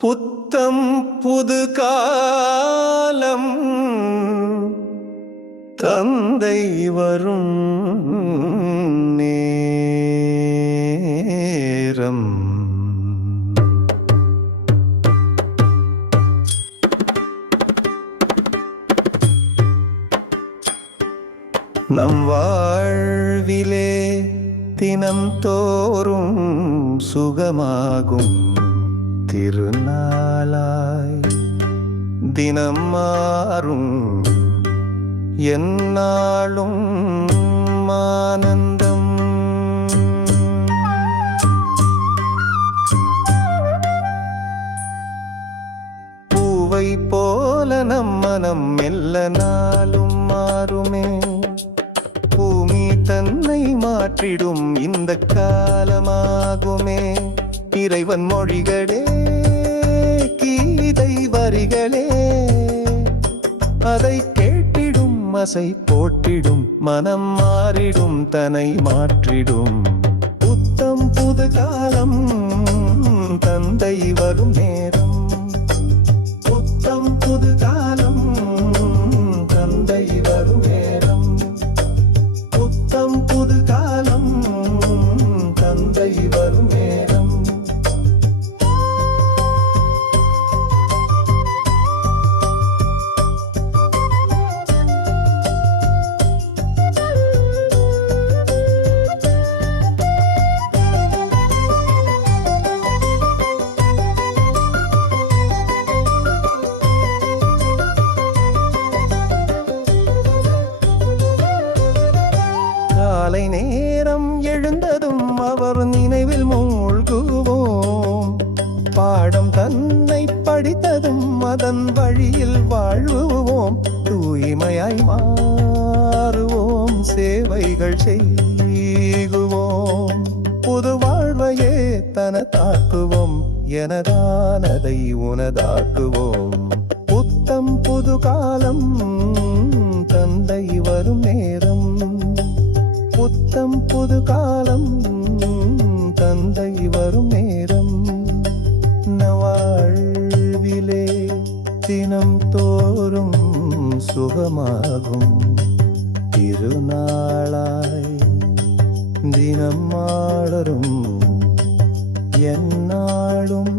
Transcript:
புத்தம் புது காலம் தந்தை வரும் நேரம். நம் வாழ்விலே தினம் தோறும் சுகமாகும் திருநாளாய் தினம் மாறும் எந்நாளும் ஆனந்தம். பூவை போல நம் மனம் மெல்ல நாளும் மாறுமே. பூமி தன்னை மாற்றிடும் இந்த காலமாகுமே. இறைவன் மொழிகளே கீதை வரிகளே, அதை கேட்டிடும் அசை போட்டிடும் மனம் மாறிடும் தன்னை மாற்றிடும். புத்தம் புது காலம் தந்தை வரும் நேரம். புத்தம் புது காலம் தந்தை வரும் நேரம். புத்தம் புது காலம் தந்தை வரும் நேரம். காலை நேரம் எழுந்ததும் அவர் நினைவில் மூழ்குவோம். பாடம் தன்னை படித்ததும் அதன் வழியில் வாழ்வோம். தூய்மையாய் மாறுவோம், சேவைகள் செய்குவோம். புது வாழ்வையே தனதாக்குவோம், எனதானதை உனதாக்குவோம். புத்தம் புது காலம் தந்தை வரும் நேரம். புத்தம் புது காலம் தந்தை வரும் நேரம். வாழ்விலே தினம் தோறும் சுகமாகும் திருநாளாய் தினம் மாளரும் எந்நாளும்